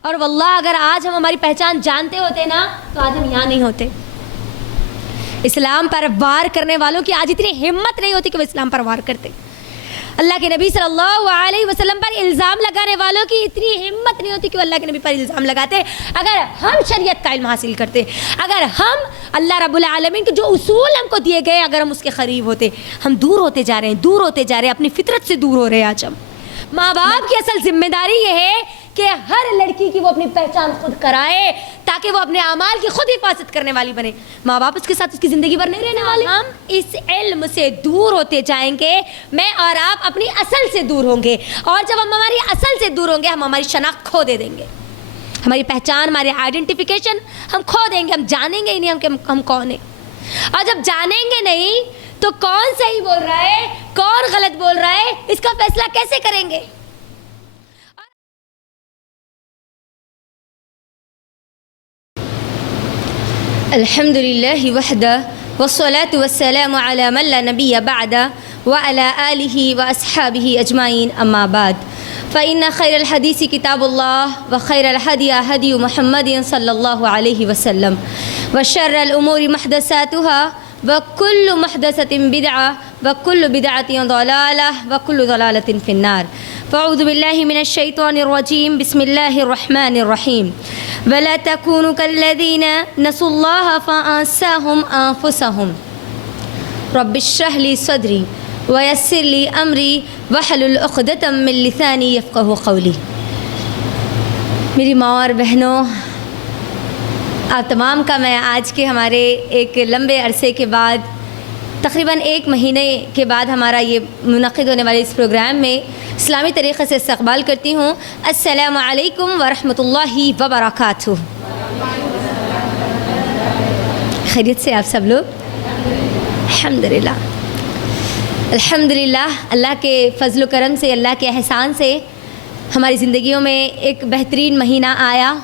اور واللہ اگر آج ہم ہماری پہچان جانتے ہوتے نا تو آج ہم یہاں نہیں ہوتے. اسلام پر وار کرنے والوں کی آج اتنی ہمت نہیں ہوتی کہ وہ اسلام پر وار کرتے. اللہ کے نبی صلی اللہ علیہ وسلم پر الزام لگانے والوں کی اتنی ہمت نہیں ہوتی کہ وہ اللہ کے نبی پر الزام لگاتے. اگر ہم شریعت کا علم حاصل کرتے, اگر ہم اللہ رب العالمین کے جو اصول ہم کو دیے گئے اگر ہم اس کے قریب ہوتے. ہم دور ہوتے جا رہے ہیں, دور ہوتے جا رہے ہیں, اپنی فطرت سے دور ہو رہے ہیں. آج ہم ماں باپ کی اصل ذمہ داری یہ ہے کہ ہر لڑکی کی وہ اپنی پہچان خود کرائے تاکہ وہ اپنے اعمال کی خود حفاظت کرنے والی بنے. ماں باپ اس کے ساتھ اس کی زندگی بھر نہیں رہنے والے. ہم اس علم سے دور ہوتے جائیں گے, میں اور آپ اپنی اصل سے دور ہوں گے, اور جب ہم ہماری اصل سے دور ہوں گے ہم ہماری شناخت کھو دے دیں گے, ہماری پہچان, ہماری آئیڈینٹیفیکیشن ہم کھو دیں گے. ہم جانیں گے ہی نہیں کہ ہم کون ہیں. اور جب جانیں گے نہیں تو کون صحیح بول رہا ہے کون غلط بول رہا ہے اس کا فیصلہ کیسے کریں گے؟ الحمد للہ وحدہ والصلاة والسلام علی من لا نبی بعدہ وعلی آلہ واصحابہ اجمعین. اما بعد فإن خیر الحدیث کتاب اللہ وخیر الہدی ہدی محمد صلی اللہ علیہ وسلم وشر الامور محدثاتها وكل محدثة بدعة وكل بدعة ضلالة وكل ضلالة في النار. فأعوذ بالله من الشيطان الرجيم. بسم الله الرحمن الرحيم. ولا تكونوا كالذين نسوا الله فأنساهم أنفسهم. رب اشرح لي صدري ويسر لي أمري واحلل عقدة من لساني يفقهوا قولي. میری ماں اور بہنوں, آپ تمام کا میں آج کے ہمارے ایک لمبے عرصے کے بعد تقریباً 1 مہینے کے بعد ہمارا یہ منعقد ہونے والے اس پروگرام میں اسلامی طریقے سے استقبال کرتی ہوں. السلام علیکم ورحمۃ اللہ وبرکاتہ. خیریت سے آپ سب لوگ؟ الحمدللہ الحمدللہ. اللہ کے فضل و کرم سے, اللہ کے احسان سے ہماری زندگیوں میں ایک بہترین مہینہ آیا.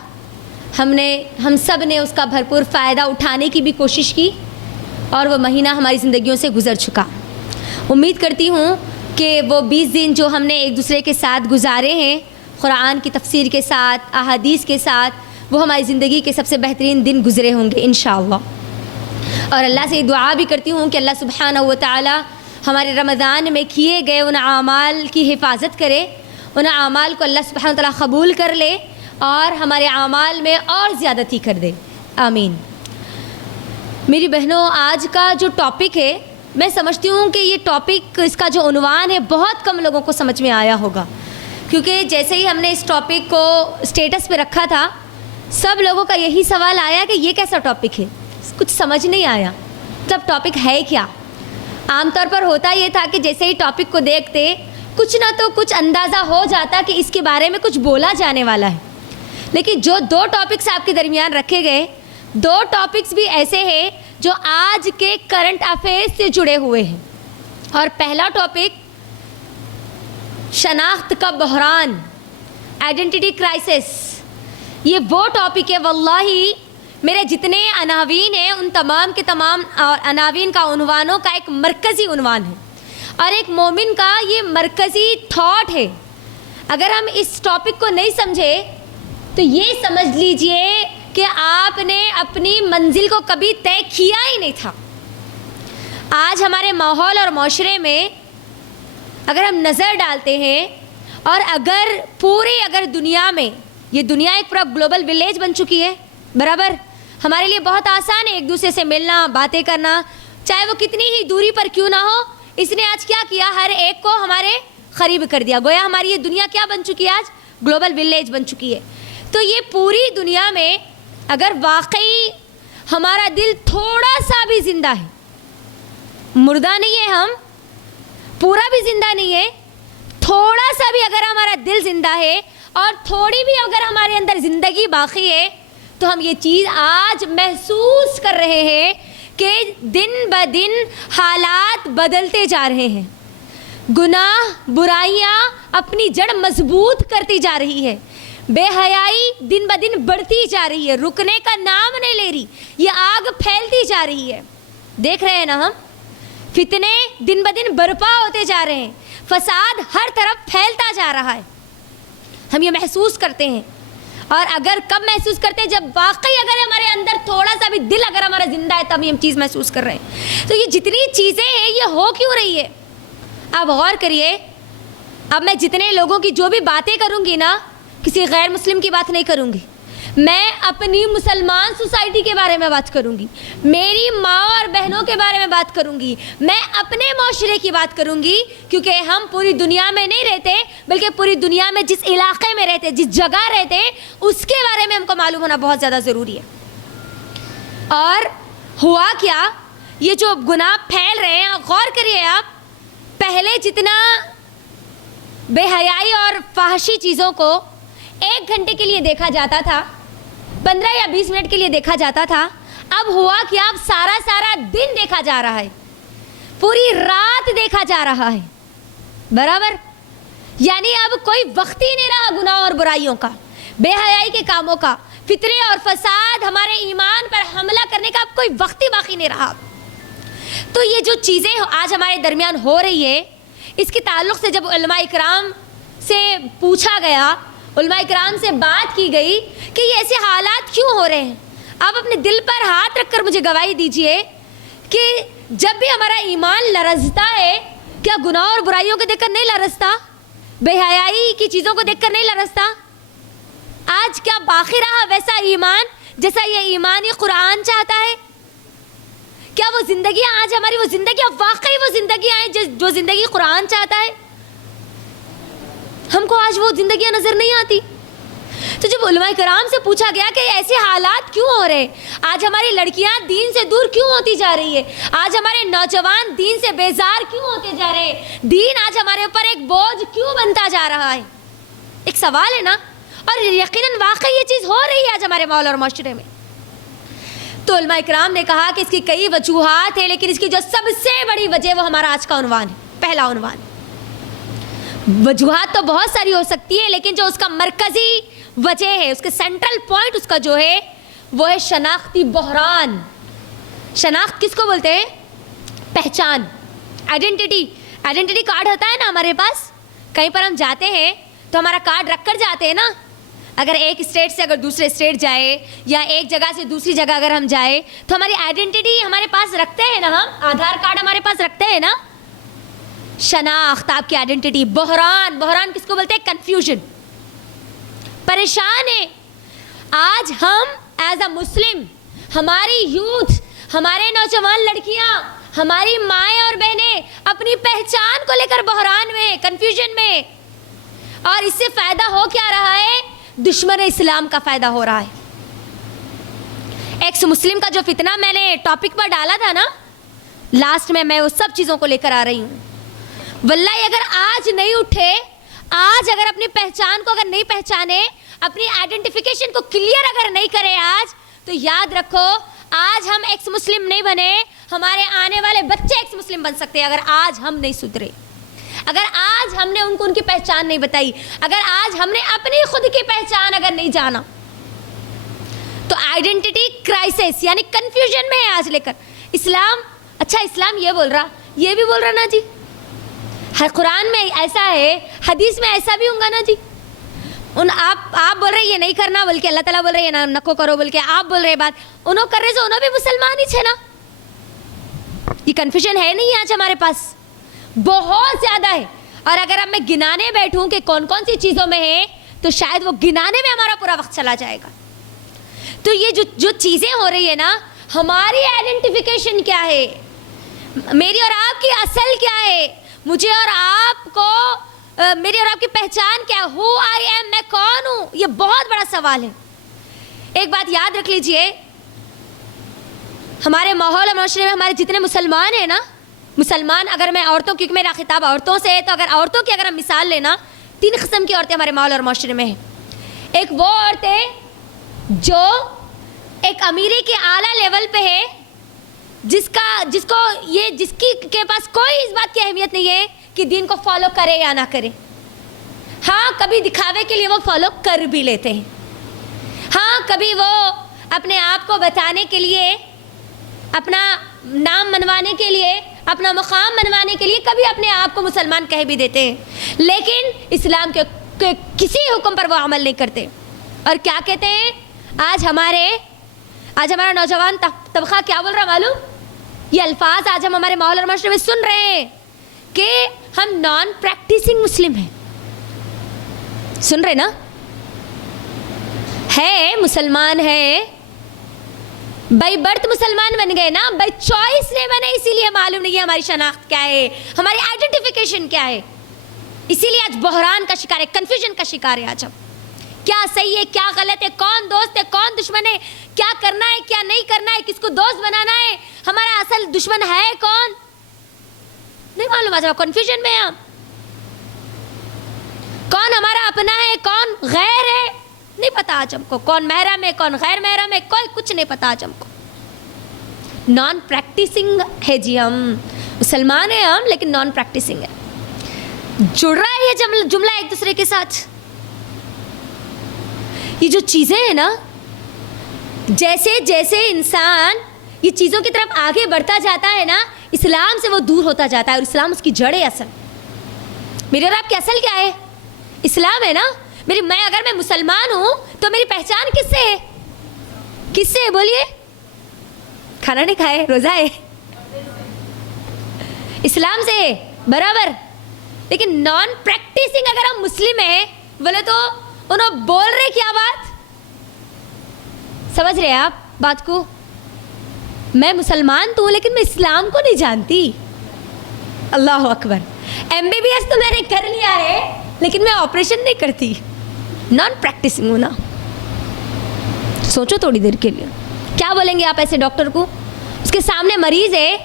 ہم سب نے اس کا بھرپور فائدہ اٹھانے کی بھی کوشش کی اور وہ مہینہ ہماری زندگیوں سے گزر چکا. امید کرتی ہوں کہ وہ 20 دن جو ہم نے ایک دوسرے کے ساتھ گزارے ہیں قرآن کی تفسیر کے ساتھ, احادیث کے ساتھ, وہ ہماری زندگی کے سب سے بہترین دن گزرے ہوں گے انشاءاللہ. اور اللہ سے دعا بھی کرتی ہوں کہ اللہ سبحانہ و تعالی ہمارے رمضان میں کیے گئے ان اعمال کی حفاظت کرے, ان اعمال کو اللہ سبحانہ و تعالی قبول کر لے اور ہمارے اعمال میں اور زیادتی کر دے. آمین. میری بہنوں, آج کا جو ٹاپک ہے میں سمجھتی ہوں کہ یہ ٹاپک, اس کا جو عنوان ہے بہت کم لوگوں کو سمجھ میں آیا ہوگا, کیونکہ جیسے ہی ہم نے اس ٹاپک کو اسٹیٹس پہ رکھا تھا سب لوگوں کا یہی سوال آیا کہ یہ کیسا ٹاپک ہے, کچھ سمجھ نہیں آیا. تب ٹاپک ہے کیا؟ عام طور پر ہوتا یہ تھا کہ جیسے ہی ٹاپک کو دیکھتے کچھ نہ تو کچھ اندازہ ہو جاتا کہ اس کے بارے میں کچھ بولا جانے والا ہے. لیکن جو 2 ٹاپکس آپ کے درمیان رکھے گئے, 2 ٹاپکس بھی ایسے ہیں جو آج کے کرنٹ افیئرس سے جڑے ہوئے ہیں. اور پہلا ٹاپک شناخت کا بحران, آئیڈینٹی کرائسس. یہ وہ ٹاپک ہے واللہ میرے جتنے عناوین ہیں ان تمام کے تمام عناوین کا عنوانوں کا ایک مرکزی عنوان ہے اور ایک مومن کا یہ مرکزی تھاٹ ہے. اگر ہم اس ٹاپک کو نہیں سمجھے تو یہ سمجھ لیجئے کہ آپ نے اپنی منزل کو کبھی طے کیا ہی نہیں تھا. آج ہمارے ماحول اور معاشرے میں اگر ہم نظر ڈالتے ہیں اور اگر دنیا میں, یہ دنیا ایک پورا گلوبل ولیج بن چکی ہے برابر, ہمارے لیے بہت آسان ہے ایک دوسرے سے ملنا, باتیں کرنا, چاہے وہ کتنی ہی دوری پر کیوں نہ ہو. اس نے آج کیا کیا, ہر ایک کو ہمارے قریب کر دیا. گویا ہماری یہ دنیا کیا بن چکی ہے, آج گلوبل ولیج بن چکی ہے. تو یہ پوری دنیا میں اگر واقعی ہمارا دل تھوڑا سا بھی زندہ ہے, مردہ نہیں ہے ہم, پورا بھی زندہ نہیں ہے, تھوڑا سا بھی اگر ہمارا دل زندہ ہے اور تھوڑی بھی اگر ہمارے اندر زندگی باقی ہے تو ہم یہ چیز آج محسوس کر رہے ہیں کہ دن بدن حالات بدلتے جا رہے ہیں. گناہ برائیاں اپنی جڑ مضبوط کرتی جا رہی ہے, بے حیائی دن بدن بڑھتی جا رہی ہے, رکنے کا نام نہیں لے رہی, یہ آگ پھیلتی جا رہی ہے. دیکھ رہے ہیں نا ہم, فتنے دن بدن برپا ہوتے جا رہے ہیں, فساد ہر طرف پھیلتا جا رہا ہے, ہم یہ محسوس کرتے ہیں. اور اگر کب محسوس کرتے ہیں؟ جب واقعی اگر ہمارے اندر تھوڑا سا بھی دل اگر ہمارا زندہ ہے تب ہم چیز محسوس کر رہے ہیں. تو یہ جتنی چیزیں ہیں یہ ہو کیوں رہی ہے؟ آپ غور کریے. اب میں جتنے لوگوں کی جو بھی باتیں کروں گی نا، کسی غیر مسلم کی بات نہیں کروں گی، میں اپنی مسلمان سوسائٹی کے بارے میں بات کروں گی، میری ماں اور بہنوں کے بارے میں بات کروں گی، میں اپنے معاشرے کی بات کروں گی، کیونکہ ہم پوری دنیا میں نہیں رہتے بلکہ پوری دنیا میں جس علاقے میں رہتے، جس جگہ رہتے، اس کے بارے میں ہم کو معلوم ہونا بہت زیادہ ضروری ہے. اور ہوا کیا، یہ جو گناہ پھیل رہے ہیں، غور کریے آپ، پہلے جتنا بے حیائی اور فحشی چیزوں کو 1 گھنٹے کے لیے دیکھا جاتا تھا، 15 یا 20 منٹ کے لیے دیکھا جاتا تھا، اب ہوا کہ اب سارا دن دیکھا جا رہا ہے، پوری رات دیکھا جا رہا ہے. برابر؟ یعنی اب کوئی وقت ہی نہیں رہا گناہ اور برائیوں کا، بے حیائی کے کاموں کا، فتنے اور فساد، ہمارے ایمان پر حملہ کرنے کا اب کوئی وقت ہی باقی نہیں رہا. تو یہ جو چیزیں آج ہمارے درمیان ہو رہی ہے، اس کے تعلق سے جب علماء اکرام سے پوچھا گیا، علماء اکرام سے بات کی گئی کہ یہ ایسے حالات کیوں ہو رہے ہیں، آپ اپنے دل پر ہاتھ رکھ کر مجھے گواہی دیجئے کہ جب بھی ہمارا ایمان لرزتا ہے، کیا گناہ اور برائیوں کو دیکھ کر نہیں لرزتا؟ بے حیائی کی چیزوں کو دیکھ کر نہیں لرزتا؟ آج کیا باقی رہا ویسا ایمان جیسا یہ ایمانی قرآن چاہتا ہے؟ کیا وہ زندگیاں آج ہماری وہ زندگیاں واقعی وہ زندگیاں ہیں جو زندگی قرآن چاہتا ہے؟ ہم کو آج وہ زندگیاں نظر نہیں آتی. تو جب علماء کرام سے پوچھا گیا کہ ایسے حالات کیوں ہو رہے، آج ہماری لڑکیاں دین سے دور کیوں ہوتی جا رہی ہے، آج ہمارے نوجوان دین سے بیزار کیوں ہوتے جا رہے ہیں، دین آج ہمارے اوپر ایک بوجھ کیوں بنتا جا رہا ہے، ایک سوال ہے نا. اور یقیناً واقعی یہ چیز ہو رہی ہے آج ہمارے ماحول اور معاشرے میں. تو علماء اکرام نے کہا کہ اس کی کئی وجوہات ہیں، لیکن اس کی جو سب سے بڑی وجہ وہ ہمارا آج کا عنوان ہے، پہلا عنوان. وجوہات تو بہت ساری ہو سکتی ہے، لیکن جو اس کا مرکزی وجہ ہے، اس کے سینٹرل پوائنٹ اس کا جو ہے وہ ہے شناختی بحران. شناخت کس کو بولتے ہیں؟ پہچان، آئیڈینٹی کارڈ ہوتا ہے نا ہمارے پاس، کہیں پر ہم جاتے ہیں تو ہمارا کارڈ رکھ کر جاتے ہیں نا. اگر ایک اسٹیٹ سے اگر دوسرے اسٹیٹ جائے یا ایک جگہ سے دوسری جگہ اگر ہم جائے تو ہماری آئیڈینٹی ہمارے پاس رکھتے ہیں نا، ہم آدھار کارڈ ہمارے پاس رکھتے ہیں نا. شناخت، آپ کی آئیڈینٹی. بحران کس کو بولتے ہیں؟ کنفیوژن، پریشان ہے. آج ہم ایز اے مسلم، ہماری یوتھ، ہمارے نوجوان لڑکیاں، ہماری مائیں اور بہنیں اپنی پہچان کو لے کر بحران میں، کنفیوژن میں. اور اس سے فائدہ ہو کیا رہا ہے؟ دشمن اسلام کا فائدہ ہو رہا ہے. ایکس مسلم کا جو فتنہ میں نے ٹاپک پر ڈالا تھا نا لاسٹ میں وہ سب چیزوں کو لے کر آ رہی ہوں. واللہ اگر آج نہیں اٹھے، آج اگر اپنی پہچان کو اگر نہیں پہچانے، اپنی آئیڈینٹیفیکیشن کو کلیئر اگر نہیں کرے آج، تو یاد رکھو آج ہم ایکس مسلم نہیں بنے، ہمارے آنے والے بچے ایکس مسلم بن سکتے ہیں اگر آج ہم نہیں سدھرے، اگر آج ہم نے ان کو ان کی پہچان نہیں بتائی، اگر آج ہم نے اپنی خود کی پہچان اگر نہیں جانا. تو آئیڈینٹی کرائسس یعنی کنفیوژن میں ہے آج لے کر اسلام. اچھا اسلام یہ بول رہا، یہ بھی بول رہا نا جی، قرآن میں ایسا ہے، حدیث میں ایسا بھی ہوں گا نا جی. آپ بول رہے یہ نہیں کرنا بول کے، اللہ تعالیٰ بول رہے یہ نکو کرو بول کے، آپ بول رہے بات انہوں کر رہے، انہوں بھی مسلمان ہی تھے نا. یہ کنفیوژن ہے نہیں آج ہمارے پاس، بہت زیادہ ہے. اور اگر اب میں گنانے بیٹھوں کہ کون کون سی چیزوں میں ہے تو شاید وہ گنانے میں ہمارا پورا وقت چلا جائے گا. تو یہ جو چیزیں ہو رہی ہے نا، ہماری آئیڈینٹیفیکیشن کیا ہے، میری اور آپ کی اصل کیا ہے، مجھے اور آپ کو میری اور آپ کی پہچان کیا، ہو آئی ایم، میں کون ہوں، یہ بہت بڑا سوال ہے. ایک بات یاد رکھ لیجئے، ہمارے ماحول اور معاشرے میں ہمارے جتنے مسلمان ہیں نا، مسلمان، اگر میں عورتوں، کیونکہ میرا خطاب عورتوں سے ہے، تو اگر عورتوں کی اگر ہم مثال لینا، 3 قسم کی عورتیں ہمارے ماحول اور معاشرے میں ہیں. ایک وہ عورتیں جو ایک امیری کے اعلیٰ لیول پہ ہے، جس کی کے پاس کوئی اس بات کی اہمیت نہیں ہے کہ دین کو فالو کرے یا نہ کرے. ہاں کبھی دکھاوے کے لیے وہ فالو کر بھی لیتے ہیں، ہاں کبھی وہ اپنے آپ کو بتانے کے لیے، اپنا نام منوانے کے لیے، اپنا مقام منوانے کے لیے کبھی اپنے آپ کو مسلمان کہہ بھی دیتے ہیں، لیکن اسلام کے کسی حکم پر وہ عمل نہیں کرتے. اور کیا کہتے ہیں آج ہمارا نوجوان طبقہ کیا بول رہا معلوم؟ یہ الفاظ آج ہم ہمارے ماحول اور معاشرے میں سن رہے ہیں کہ ہم نان پریکٹسنگ مسلم ہیں. سن رہے نا؟ ہے مسلمان ہے بائی برتھ مسلمان بن گئے نا, بائی چوائس نہیں بنے, اسی لیے معلوم نہیں ہے ہماری شناخت کیا ہے, ہماری آئیڈینٹیفیکیشن کیا ہے. اسی لیے آج بحران کا شکار ہے, کنفیوژن کا شکار ہے آج ہم. کیا صحیح ہے کیا غلط ہے, کون دوست ہے کون دشمن ہے, کیا کرنا ہے کیا نہیں کرنا ہے, کس کو دوست بنانا ہے, ہمارا اصل دشمن ہے کون, نہیں معلوم. آج کنفیوژن میں ہم, کون ہمارا اپنا ہے کون غیر ہے نہیں پتا آج ہم کو, کون محرم ہے کون غیر محرم ہے, کوئی کچھ نہیں پتا آج ہم کو. نان پریکٹسنگ ہے جی, ہم مسلمان ہیں ہم لیکن نان پریکٹسنگ ہے. جڑ رہا ہے یہ جملہ ایک دوسرے کے ساتھ. یہ جو چیزیں ہیں نا, جیسے جیسے انسان یہ چیزوں کی طرف آگے بڑھتا جاتا ہے نا, اسلام سے وہ دور ہوتا جاتا ہے. اور اسلام اس کی جڑ ہے اصل. میرے اور آپ کی اصل کیا ہے؟ اسلام ہے نا. اگر میں مسلمان ہوں تو میری پہچان کس سے ہے؟ کس سے ہے بولیے؟ کھانا نہیں کھائے روزہ ہے, اسلام سے ہے برابر. لیکن نان پریکٹسنگ اگر ہم مسلم ہیں بولے تو انہوں بول رہے کیا بات سمجھ رہے آپ بات کو؟ میں مسلمان تو ہوں لیکن میں اسلام کو نہیں جانتی. اللہ اکبر. MBBS تو میں نے کر لیا ہے لیکن میں آپریشن نہیں کرتی. نان پریکٹسنگ ہونا. سوچو تھوڑی دیر کے لیے, کیا بولیں گے آپ ایسے ڈاکٹر کو؟ اس کے سامنے مریض ہے,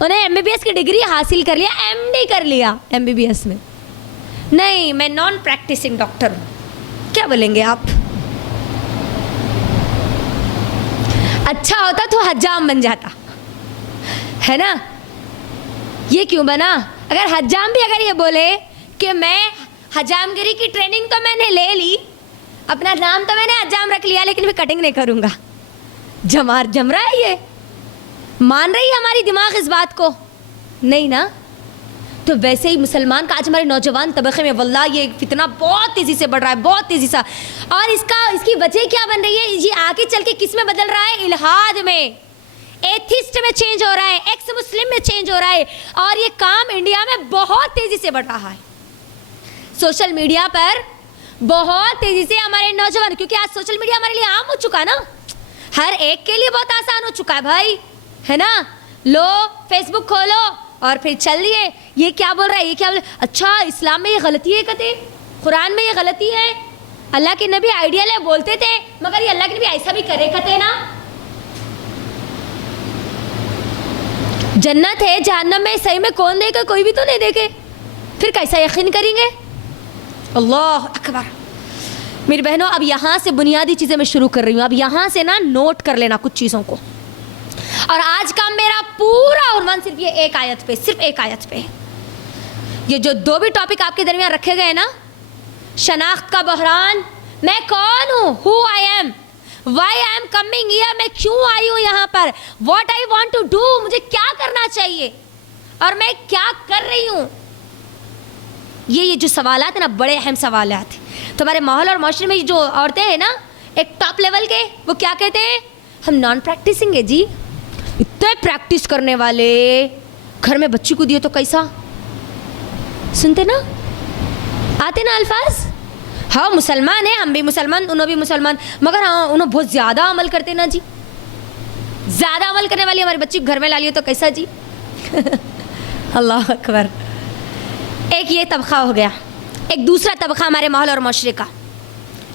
انہیں MBBS کی ڈگری حاصل کر لیا, MD کر لیا MBBS میں, نہیں میں نان پریکٹسنگ ڈاکٹر ہوں, کیا بولیں گے آپ؟ اچھا ہوتا تو حجام بن جاتا ہے نا. یہ کیوں بنا؟ اگر حجام بھی اگر یہ بولے کہ میں حجام گیری کی ٹریننگ تو میں نے لے لی, اپنا نام تو میں نے حجام رکھ لیا لیکن میں کٹنگ نہیں کروں گا, جم رہا ہے یہ, مان رہی ہے ہماری دماغ اس بات کو؟ نہیں نا. تو ویسے ہی مسلمان کا آج ہمارے نوجوان طبقے میں واللہ یہ فتنہ بہت تیزی سے بڑھ رہا ہے, بہت تیزی سے. اور اس کی وجہ کیا بن رہی ہے؟ یہ آگے چل کے کس میں بدل رہا ہے؟ الہاد میں, ایتھسٹ میں چینج ہو رہا ہے, ایکس مسلم میں چینج ہو رہا ہے. اور یہ کام انڈیا میں بہت تیزی سے بڑھ رہا ہے. سوشل میڈیا پر بہت تیزی سے ہمارے نوجوان, کیونکہ آج سوشل میڈیا ہمارے لیے عام ہو چکا نا, ہر ایک کے لیے بہت آسان ہو چکا ہے بھائی, ہے نا. لو فیس بک کھولو اور پھر چل دیے, یہ کیا بول رہا ہے, یہ کیا بول رہا ہے, اچھا اسلام میں یہ غلطی ہے کہتے, قرآن میں یہ غلطی ہے. اللہ کے نبی آئیڈیل ہے بولتے تھے, مگر یہ اللہ کے نبی ایسا بھی کرے کہتے نا. جنت ہے جہنم میں, صحیح میں کون دیکھے؟ کوئی بھی تو نہیں دیکھے, پھر کیسا یقین کریں گے؟ اللہ اکبر. میری بہنوں اب یہاں سے بنیادی چیزیں میں شروع کر رہی ہوں, اب یہاں سے نا نوٹ کر لینا کچھ چیزوں کو. اور آج کا میرا پورا عنوان صرف یہ ایک آیت پہ, صرف ایک آیت پہ. یہ جو دو بھی ٹاپک آپ کے درمیان رکھے گئے نا, شناخت کا بحران, میں کون ہوں, who I am, why I am coming here, میں کیوں آئی ہوں یہاں پر, what I want to do, مجھے کیا کرنا چاہیے اور میں کیا کر رہی ہوں. یہ جو سوالات ہیں نا بڑے اہم سوالات ہیں. تو ہمارے ماحول اور معاشرے میں جو عورتیں ہیں نا ایک ٹاپ لیول کے, وہ کیا کہتے ہیں, ہم نان پریکٹسنگ ہے جی. اتنے پریکٹس کرنے والے, گھر میں بچی کو دیے تو کیسا سنتے نا, آتے نا الفاظ, ہاں مسلمان ہیں ہم بھی مسلمان, انہوں بھی مسلمان, مگر ہاں انہوں بہت زیادہ عمل کرتے نا جی, زیادہ عمل کرنے والی ہماری بچی گھر میں لا لیے تو کیسا جی. اللہ اکبر. ایک یہ طبقہ ہو گیا. ایک دوسرا طبقہ ہمارے ماحول اور معاشرے کا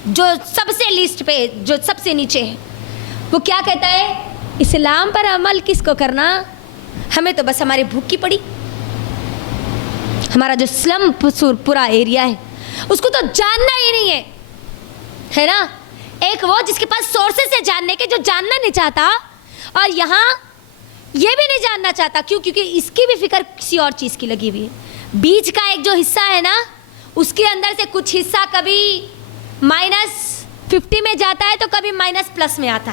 جو سب سے لیسٹ پہ, جو سب سے نیچے ہے, وہ کیا کہتا ہے, اسلام پر عمل کس کو کرنا, ہمیں تو بس ہماری بھوک کی پڑی. ہمارا جو سلم پورا ایریا ہے اس کو تو جاننا ہی نہیں ہے نا. ایک وہ جس کے پاس سورسز ہے جاننے کے, جو جاننا نہیں چاہتا, اور یہاں یہ بھی نہیں جاننا چاہتا. کیوں؟ کیونکہ اس کی بھی فکر کسی اور چیز کی لگی ہوئی ہے. بیج کا ایک جو حصہ ہے نا, اس کے اندر سے کچھ حصہ کبھی -50 میں جاتا ہے تو کبھی ++ میں آتا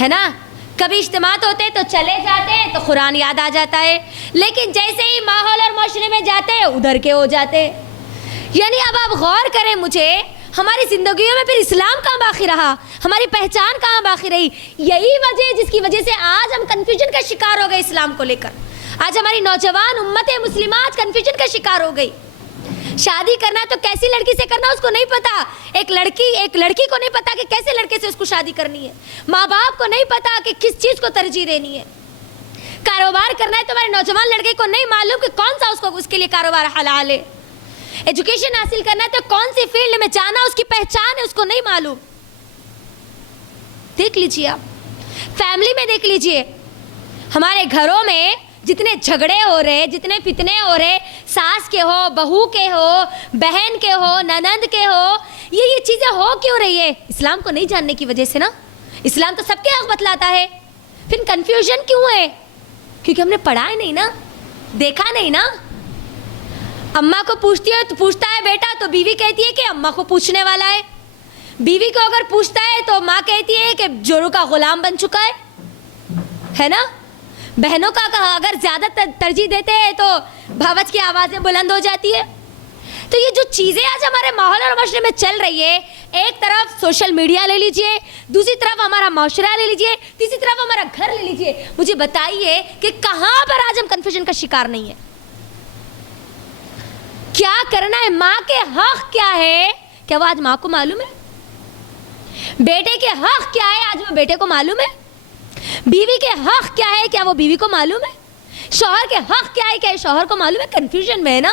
ہے نا. کبھی اجتماعات ہوتے تو چلے جاتے ہیں تو قرآن یاد آ جاتا ہے, لیکن جیسے ہی ماحول اور معاشرے میں جاتے ہیں ادھر کے ہو جاتے. یعنی اب آپ غور کریں, مجھے ہماری زندگیوں میں پھر اسلام کہاں باقی رہا, ہماری پہچان کہاں باقی رہی؟ یہی وجہ ہے جس کی وجہ سے آج ہم کنفیوژن کا شکار ہو گئے اسلام کو لے کر. آج ہماری نوجوان امت مسلمہ آج کنفیوژن کا شکار ہو گئی. شادی کرنا ہے تو کیسی لڑکی سے کرنا اس کو نہیں پتا. ایک لڑکی کو نہیں پتا کہ کیسے لڑکے سے اس کو شادی کرنی ہے. ماں باپ کو نہیں پتا کہ کس چیز کو ترجیح دینی ہے. کاروبار کرنا ہے تو ہمارے نوجوان لڑکے کو نہیں معلوم کہ کون سا اس کے لیے کاروبار حلال ہے. ایجوکیشن حاصل کرنا ہے تو کون سی فیلڈ میں جانا اس کی پہچان ہے اس کو نہیں معلوم. دیکھ لیجیے, آپ فیملی میں دیکھ لیجیے, ہمارے گھروں میں جتنے جھگڑے ہو رہے, جتنے فتنے ہو رہے, ساس کے ہو, بہو کے ہو, بہن کے ہو, ننند کے ہو, یہ چیزیں ہو کیوں رہی ہے؟ اسلام کو نہیں جاننے کی وجہ سے نا. اسلام تو سب کے حق بتلاتا ہے, پھر کنفیوژن کیوں ہے؟ کیونکہ ہم نے پڑھا ہی نہیں نا, دیکھا نہیں نا. اماں کو پوچھتی ہے تو پوچھتا ہے بیٹا, تو بیوی کہتی ہے کہ اماں کو پوچھنے والا ہے. بیوی کو اگر پوچھتا ہے تو ماں کہتی ہے کہ جوروں کا غلام بن چکا ہے نا. بہنوں کا اگر زیادہ ترجیح دیتے ہیں تو بھاوچ کی آوازیں بلند ہو جاتی ہے. تو یہ جو چیزیں آج ہمارے ماحول اور معاشرے میں چل رہی ہے, ایک طرف سوشل میڈیا لے لیجئے, دوسری طرف ہمارا معاشرہ لے لیجئے, تیسری طرف ہمارا گھر لے لیجئے, مجھے بتائیے کہ کہاں پر آج ہم کنفیوژن کا شکار نہیں ہے؟ کیا کرنا ہے؟ ماں کے حق کیا ہے؟ کیا وہ آج ماں کو معلوم ہے؟ بیٹے کے حق کیا ہے؟ آج وہ بیٹے کو معلوم ہے؟ بیوی کے حق کیا ہے؟ کیا وہ بیوی کو معلوم ہے؟ شوہر کے حق کیا ہے؟ کیا شوہر کو معلوم ہے؟ کنفیوژن میں ہے نا.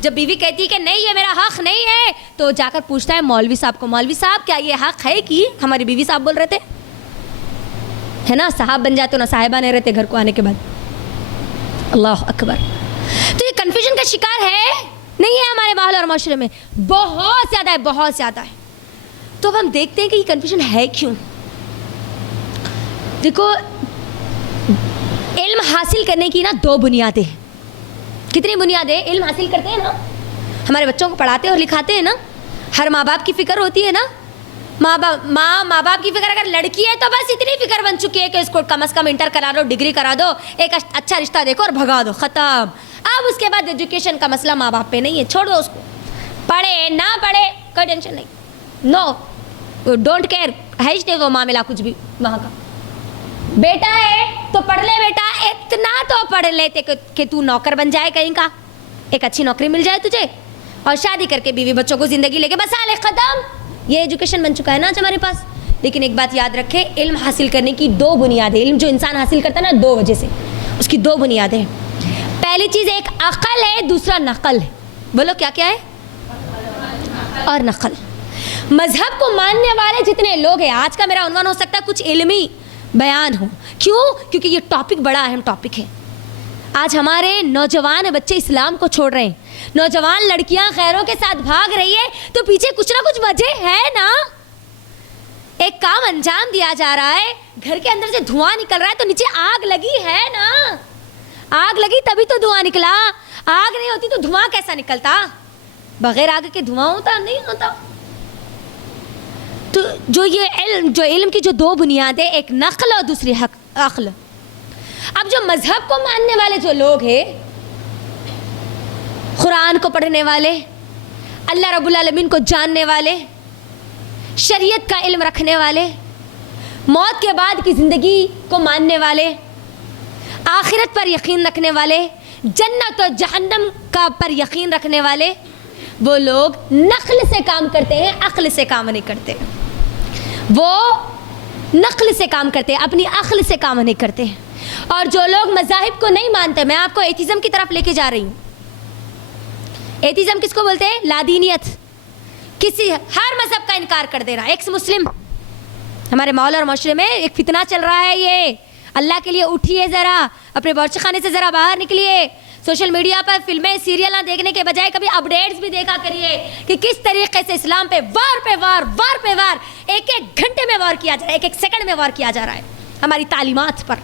جب بیوی کہتی ہے کہ نہیں یہ میرا حق نہیں ہے, تو جا کر پوچھتا ہے مولوی صاحب کو, مولوی صاحب کیا یہ حق ہے کہ ہماری بیوی صاحب بول رہے تھے, ہے نا, صاحب بن جاتے, نہ صاحبہ نہیں رہتے گھر کو آنے کے بعد. اللہ اکبر. تو یہ کنفیوژن کا شکار ہے نہیں ہے ہمارے ماحول اور معاشرے میں؟ بہت زیادہ ہے, بہت زیادہ ہے. تو اب ہم دیکھتے ہیں کہ یہ کنفیوژن ہے کیوں. دیکھو, علم حاصل کرنے کی نا دو بنیادیں. کتنی بنیادیں؟ علم حاصل کرتے ہیں نا, ہمارے بچوں کو پڑھاتے اور لکھاتے ہیں نا, ہر ماں باپ کی فکر ہوتی ہے نا. ماں باپ کی فکر اگر لڑکی ہے تو بس اتنی فکر بن چکی ہے کہ اس کو کم از کم انٹر کرا دو, ڈگری کرا دو, ایک اچھا رشتہ دیکھو اور بھگا دو, ختم. اب اس کے بعد ایجوکیشن کا مسئلہ ماں باپ پہ نہیں ہے, چھوڑ دو اس کو, پڑھے نہ پڑھے کوئی ٹینشن نہیں, نو ڈونٹ کیئر ہے ہی نہیں وہ معاملہ کچھ بھی وہاں کا. بیٹا ہے تو پڑھ لے بیٹا, اتنا تو پڑھ لیتے کہ تو نوکر بن جائے کہیں کا, ایک اچھی نوکری مل جائے تجھے, اور شادی کر کے بیوی بچوں کو زندگی لے کے بسا لے, ختم. یہ ایجوکیشن بن چکا ہے نا آج ہمارے پاس. لیکن ایک بات یاد رکھے, علم حاصل کرنے کی دو بنیادیں. علم جو انسان حاصل کرتا ہے نا دو وجہ سے, اس کی دو بنیادیں ہیں. پہلی چیز ایک عقل ہے, دوسرا نقل ہے. بولو کیا کیا ہے؟ اور نقل. مذہب کو ماننے والے جتنے لوگ ہیں, آج کا میرا عنوان ہو سکتا ہے کچھ علمی بیان ہو. کیوں؟ کیونکہ یہ ٹاپک بڑا اہم ٹاپک ہے. آج ہمارے نوجوان بچے اسلام کو چھوڑ رہے ہیں, نوجوان لڑکیاں غیروں کے ساتھ بھاگ رہی ہے, تو پیچھے کچھ نہ کچھ وجہ ہے نا. ایک کام انجام دیا جا رہا ہے, گھر کے اندر سے دھواں نکل رہا ہے, تو نیچے آگ لگی ہے نا. آگ لگی تبھی تو دھواں نکلا, آگ نہیں ہوتی تو دھواں کیسا نکلتا؟ بغیر آگ کے دھواں ہوتا نہیں ہوتا. تو جو علم کی جو دو بنیادیں, ایک نقل اور دوسری عقل. اب جو مذہب کو ماننے والے جو لوگ ہیں, قرآن کو پڑھنے والے, اللہ رب العالمین کو جاننے والے, شریعت کا علم رکھنے والے, موت کے بعد کی زندگی کو ماننے والے, آخرت پر یقین رکھنے والے, جنت و جہنم کا پر یقین رکھنے والے, وہ لوگ نقل سے کام کرتے ہیں, عقل سے کام نہیں کرتے. وہ نقل سے کام کرتے ہیں, اپنی عقل سے کام نہیں کرتے. اور جو لوگ مذاہب کو نہیں مانتے, میں آپ کو ایتھیزم کی طرف لے کے جا رہی ہوں. ایتھیزم کس کو بولتے ہیں؟ لادینیت, کسی ہر مذہب کا انکار کر دینا. ایکس مسلم. ہمارے ماحول اور معاشرے میں ایک فتنہ چل رہا ہے, یہ اللہ کے لیے اٹھیے, ذرا اپنے باورچی خانے سے ذرا باہر نکلیے. سوشل میڈیا پر فلمیں سیریل دیکھنے کے بجائے کبھی اپڈیٹس بھی دیکھا کریے کہ کس طریقے سے اسلام پہ وار پہ وار ایک ایک گھنٹے میں وار کیا جا رہا ہے, ایک ایک سیکنڈ میں وار کیا جا رہا ہے ہماری تعلیمات پر,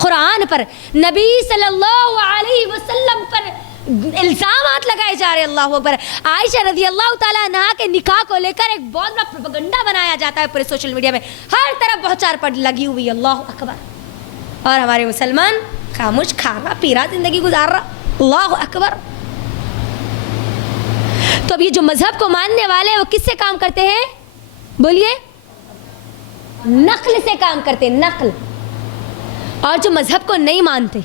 قرآن پر, نبی صلی اللہ علیہ وسلم پر الزامات لگائے جا رہے ہیں. اللہ اکبر. عائشہ رضی اللہ تعالیٰ عنہا کے نکاح کو لے کر ایک بہت بڑا پروپیگنڈا بنایا جاتا ہے پورے سوشل میڈیا میں, ہر طرف بہچار پڑ لگی ہوئی. اللہ اکبر. اور ہمارے مسلمان خاموش کھا رہا پی رہا زندگی گزار رہا. اللہ اکبر. تو اب یہ جو مذہب کو ماننے والے ہیں وہ کس سے کام کرتے ہیں؟ بولیے، نقل سے کام کرتے ہیں، نقل. اور جو مذہب کو نہیں مانتے،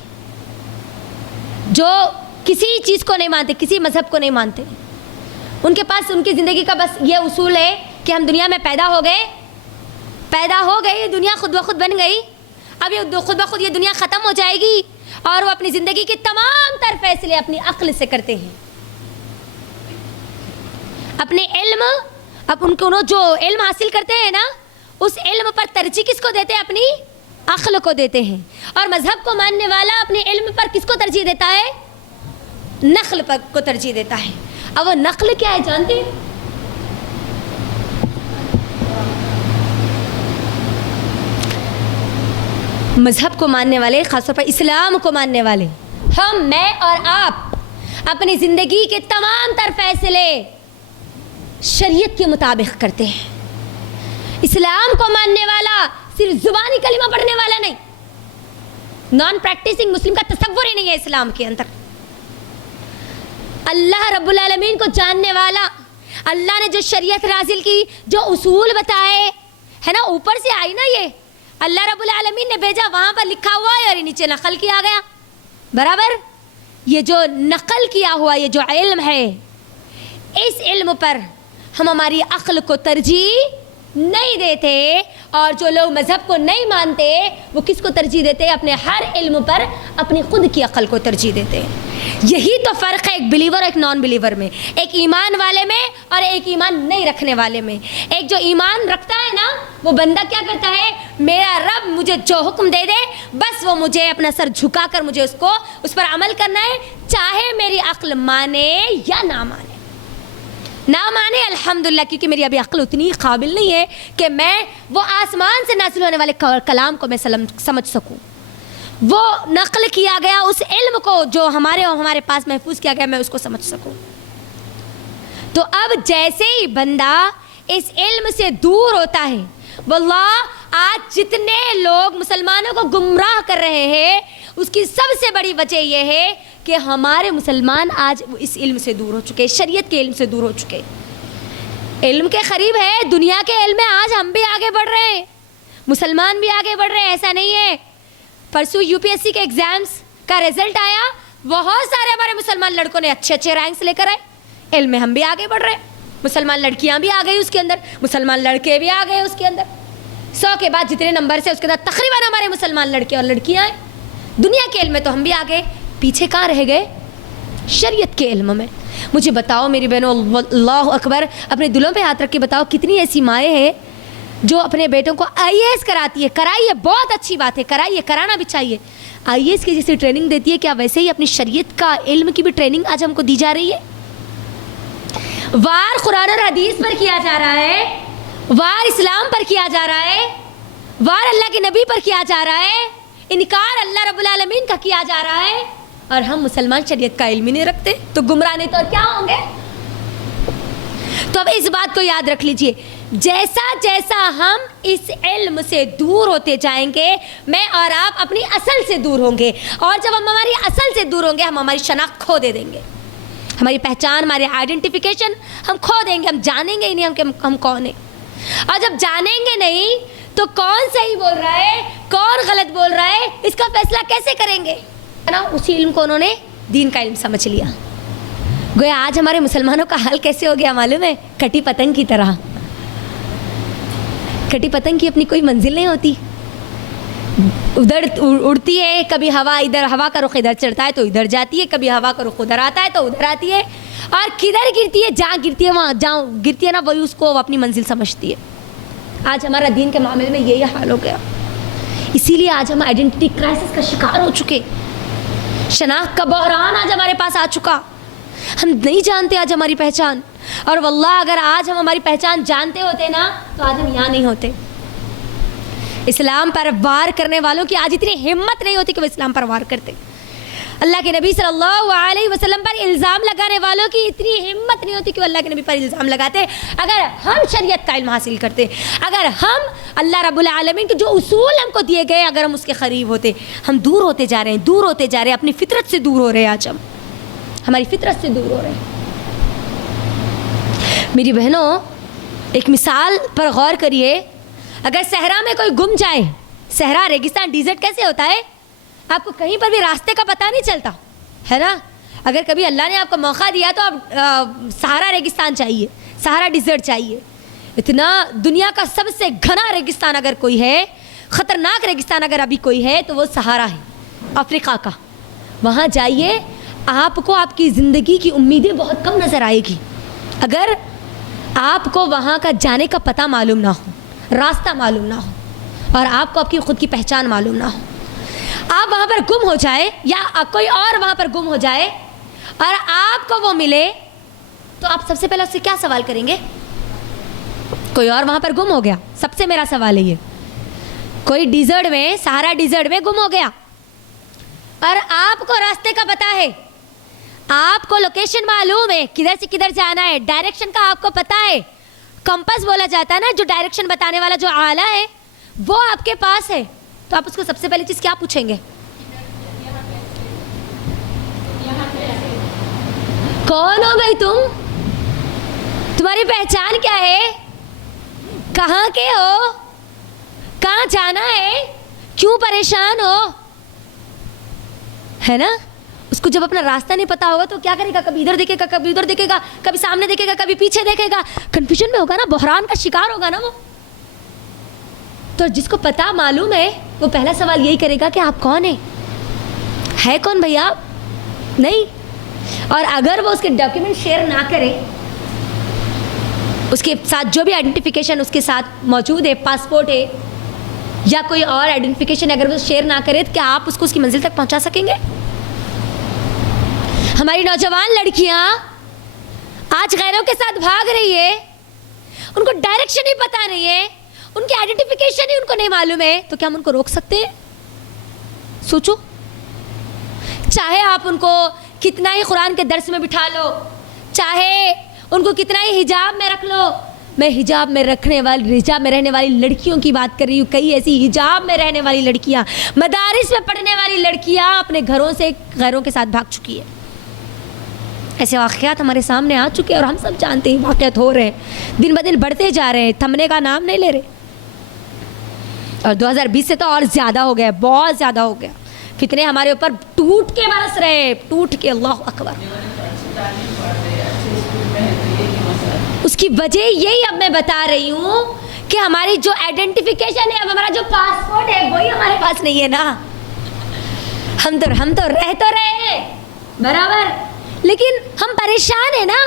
جو کسی چیز کو نہیں مانتے، کسی مذہب کو نہیں مانتے، ان کے پاس ان کی زندگی کا بس یہ اصول ہے کہ ہم دنیا میں پیدا ہو گئے، دنیا خود بخود بن گئی، اب یہ خود بخود یہ دنیا ختم ہو جائے گی، اور وہ اپنی زندگی کے تمام تر فیصلے اپنی عقل سے کرتے ہیں. اپنے علم، اب ان کو جو علم حاصل کرتے ہیں نا، اس علم پر ترجیح کس کو دیتے ہیں؟ اپنی عقل کو دیتے ہیں. اور مذہب کو ماننے والا اپنے علم پر کس کو ترجیح دیتا ہے؟ نقل پر کو ترجیح دیتا ہے. اب وہ نقل کیا ہے جانتے ہیں؟ مذہب کو ماننے والے، خاص طور پر اسلام کو ماننے والے، ہم، میں اور آپ اپنی زندگی کے تمام تر فیصلے شریعت کے مطابق کرتے ہیں. اسلام کو ماننے والا صرف زبانی کلمہ پڑھنے والا نہیں، نان پریکٹسنگ مسلم کا تصور ہی نہیں ہے اسلام کے اندر. اللہ رب العالمین کو جاننے والا، اللہ نے جو شریعت نازل کی، جو اصول بتائے ہے نا، اوپر سے آئی نا، یہ اللہ رب العالمین نے بھیجا، وہاں پر لکھا ہوا ہے اور یہ نیچے نقل کیا گیا برابر. یہ جو نقل کیا ہوا یہ جو علم ہے، اس علم پر ہم ہماری عقل کو ترجیح نہیں دیتے. اور جو لوگ مذہب کو نہیں مانتے وہ کس کو ترجیح دیتے؟ اپنے ہر علم پر اپنی خود کی عقل کو ترجیح دیتے. یہی تو فرق ہے ایک بلیور اور ایک نان بلیور میں، ایک ایمان والے میں اور ایک ایمان نہیں رکھنے والے میں. ایک جو ایمان رکھتا ہے نا، وہ بندہ کیا کرتا ہے؟ میرا رب مجھے جو حکم دے دے بس وہ مجھے اپنا سر جھکا کر مجھے اس پر عمل کرنا ہے، چاہے میری عقل مانے یا نہ مانے. نہ مانے الحمدللہ، کیونکہ میری ابھی عقل اتنی قابل نہیں ہے کہ میں وہ آسمان سے نازل ہونے والے کلام کو میں سمجھ سکوں. وہ نقل کیا گیا اس علم کو جو ہمارے پاس محفوظ کیا گیا، میں اس کو سمجھ سکوں. تو اب جیسے ہی بندہ اس علم سے دور ہوتا ہے، واللہ آج جتنے لوگ مسلمانوں کو گمراہ کر رہے ہیں اس کی سب سے بڑی وجہ یہ ہے کہ ہمارے مسلمان آج اس علم سے دور ہو چکے، شریعت کے علم سے دور ہو چکے. علم کے قریب ہے، دنیا کے علم میں آج ہم بھی آگے بڑھ رہے ہیں، مسلمان بھی آگے بڑھ رہے ہیں. ایسا نہیں ہے، پرسوں UPSC کے ایگزامس کا رزلٹ آیا، بہت سارے ہمارے مسلمان لڑکوں نے اچھے رینکس لے کر آئے. علم میں ہم بھی آگے بڑھ رہے ہیں، مسلمان لڑکیاں بھی آ گئی اس کے اندر، مسلمان لڑکے بھی آ گئے اس کے اندر. 100 کے بعد جتنے نمبر سے اس کے بعد تقریباً ہمارے مسلمان لڑکے اور لڑکیاں ہیں. دنیا کے علم میں تو ہم بھی آگے، پیچھے کہاں رہ گئے؟ شریعت کے علم میں. مجھے بتاؤ میری بہنوں، اللہ اکبر، اپنے دلوں پہ ہاتھ رکھ کے بتاؤ کتنی ایسی مائیں ہیں جو اپنے بیٹوں کو IAS کراتی ہے. کرائیے، بہت اچھی بات ہے، کرائیے، کرانا بھی چاہیے. IAS کی جیسے ٹریننگ دیتی ہے، کیا ویسے ہی اپنی شریعت کا علم کی بھی ٹریننگ آج ہم کو دی جا رہی ہے؟ وار قرآن اور حدیث پر کیا جا رہا ہے، وار اسلام پر کیا جا رہا ہے، وار اللہ کے نبی پر کیا جا رہا ہے، انکار اللہ رب العالمین کا کیا جا رہا ہے، اور ہم مسلمان شریعت کا علم ہی نہیں رکھتے. تو گمراہ نہیں تو اور کیا ہوں گے؟ تو اب اس بات کو یاد رکھ لیجئے، جیسا جیسا ہم اس علم سے دور ہوتے جائیں گے، میں اور آپ اپنی اصل سے دور ہوں گے. اور جب ہم ہماری اصل سے دور ہوں گے، ہم ہماری شناخت کھو دے دیں گے، ہماری پہچان، ہماری آئیڈینٹیفیکیشن ہم کھو دیں گے. ہم جانیں گے ہی نہیں کہ ہم کون ہیں. اور جب جانیں گے نہیں تو کون صحیح بول رہا ہے، کون غلط بول رہا ہے، اس کا فیصلہ کیسے کریں گے؟ اسی علم کو انہوں نے دین کا علم سمجھ لیا. گویا آج ہمارے مسلمانوں کا حال کیسے ہو گیا معلوم ہے؟ کٹی پتنگ کی طرح. کٹی پتنگ کی اپنی کوئی منزل نہیں ہوتی، ادھر اڑتی ہے، کبھی ہوا کا رخ ادھر چڑھتا ہے تو ادھر جاتی ہے، کبھی ہوا کا رخ ادھر آتا ہے تو ادھر آتی ہے، اور کدھر گرتی ہے، جہاں گرتی ہے وہاں، جہاں گرتی ہے نا وہی اس کو اپنی منزل سمجھتی ہے. آج ہمارا دین کے معاملے میں یہی حال ہو گیا. اسی لیے آج ہم آئیڈینٹی کرائسس کا شکار ہو چکے، شناخت کا بحران آج ہمارے پاس آ چکا. ہم نہیں جانتے آج ہماری پہچان، اور واللہ اگر آج ہم ہماری پہچان جانتے ہوتے نا تو آج ہم یہاں نہیں ہوتے. اسلام پر وار کرنے والوں کی آج اتنی ہمت نہیں ہوتی کہ وہ اسلام پر وار کرتے. اللہ کے نبی صلی اللہ علیہ وسلم پر الزام لگانے والوں کی اتنی ہمت نہیں ہوتی کہ وہ اللہ کے نبی پر الزام لگاتے. اگر ہم شریعت کا علم حاصل کرتے، اگر ہم اللہ رب العالمین کے جو اصول ہم کو دیے گئے اگر ہم اس کے قریب ہوتے، ہم دور ہوتے جا رہے ہیں، دور ہوتے جا رہے ہیں، اپنی فطرت سے دور ہو رہے ہیں. آج ہم ہماری فطرت سے دور ہو رہے ہیں. میری بہنوں ایک مثال پر غور کریے. اگر صحرا میں کوئی گم جائے, صحرا ریگستان ڈیزرٹ کیسے ہوتا ہے, آپ کو کہیں پر بھی راستے کا پتہ نہیں چلتا ہے نا. اگر کبھی اللہ نے آپ کو موقع دیا تو آپ سہارا ریگستان چاہیے, سہارا ڈیزرٹ چاہیے. اتنا دنیا کا سب سے گھنا ریگستان اگر کوئی ہے, خطرناک ریگستان اگر ابھی کوئی ہے تو وہ سہارا ہے, افریقہ کا. وہاں جائیے, آپ کو آپ کی زندگی کی امیدیں بہت کم نظر آئے گی اگر آپ کو وہاں کا جانے کا پتہ معلوم نہ ہو, راستہ معلوم نہ ہو, اور آپ کو آپ کی خود کی پہچان معلوم نہ ہو. آپ وہاں پر گم ہو جائے یا کوئی اور وہاں پر گم ہو جائے اور آپ کو وہ ملے تو آپ سب سے پہلے اس سے کیا سوال کریں گے؟ کوئی اور وہاں پر گم ہو گیا, سب سے میرا سوال ہے یہ, کوئی ڈیزرٹ میں, سہارا ڈیزرٹ میں گم ہو گیا اور آپ کو راستے کا پتہ ہے, آپ کو لوکیشن معلوم ہے, کدھر سے کدھر جانا ہے, ڈائریکشن کا آپ کو پتہ ہے. کمپس بولا جاتا ہے نا, جو ڈائریکشن بتانے والا جو آلہ ہے وہ آپ کے پاس ہے, تو آپ اس کو سب سے پہلی چیز کیا پوچھیں گے؟ کون ہو بھائی تم, تمہاری پہچان کیا ہے, کہاں کے ہو, کہاں جانا ہے, کیوں پریشان ہو, ہے نا. اس کو جب اپنا راستہ نہیں پتا ہوگا تو کیا کرے گا؟ کبھی ادھر دیکھے گا, کبھی ادھر دیکھے گا, کبھی سامنے دیکھے گا, کبھی پیچھے دیکھے گا. کنفیوژن میں ہوگا نا, بحران کا شکار ہوگا نا وہ. تو جس کو پتا معلوم ہے وہ پہلا سوال یہی کرے گا کہ آپ کون ہیں, ہے کون بھائی آپ, نہیں. اور اگر وہ اس کے ڈاکیومنٹ شیئر نہ کرے, اس کے ساتھ جو بھی آئیڈینٹیفیکیشن اس کے ساتھ موجود ہے, پاسپورٹ ہے یا کوئی اور آئیڈینٹیفیکیشن, اگر وہ شیئر نہ کرے تو کیا آپ اس کو اس کی منزل تک پہنچا سکیں گے؟ ہماری نوجوان لڑکیاں آج غیروں کے ساتھ بھاگ رہی ہے, ان کو ڈائریکشن ہی پتہ نہیں ہے, ان کی آئیڈینٹیفیکیشن ہی ان کو نہیں معلوم ہے, تو کیا ہم ان کو روک سکتے ہیں؟ سوچو. چاہے آپ ان کو کتنا ہی قرآن کے درس میں بٹھا لو, چاہے ان کو کتنا ہی حجاب میں رکھ لو. میں حجاب میں رہنے والی لڑکیوں کی بات کر رہی ہوں. کئی ایسی حجاب میں رہنے والی لڑکیاں, مدارس میں پڑھنے والی لڑکیاں اپنے گھروں سے غیروں کے ساتھ بھاگ چکی ہے. ایسے واقعات ہمارے سامنے آ چکے ہیں اور ہم سب جانتے ہیں واقعات ہو رہے ہیں, دن بہ دن بڑھتے جا رہے ہیں, تھمنے کا نام نہیں لے رہے. اور 2020 سے تو اور زیادہ ہو گیا, بہت زیادہ ہو گیا. فتنے ہمارے اوپر ٹوٹ کے برس رہے, ٹوٹ کے. اللہ اکبر. اس کی وجہ یہی اب میں بتا رہی ہوں کہ ہماری جو آئیڈینٹیفیکیشن ہے, اب ہمارا جو پاسپورٹ ہے وہی ہمارے پاس نہیں ہے نا. ہم تو رہ تو رہے ہیں برابر, لیکن ہم پریشان ہیں نا.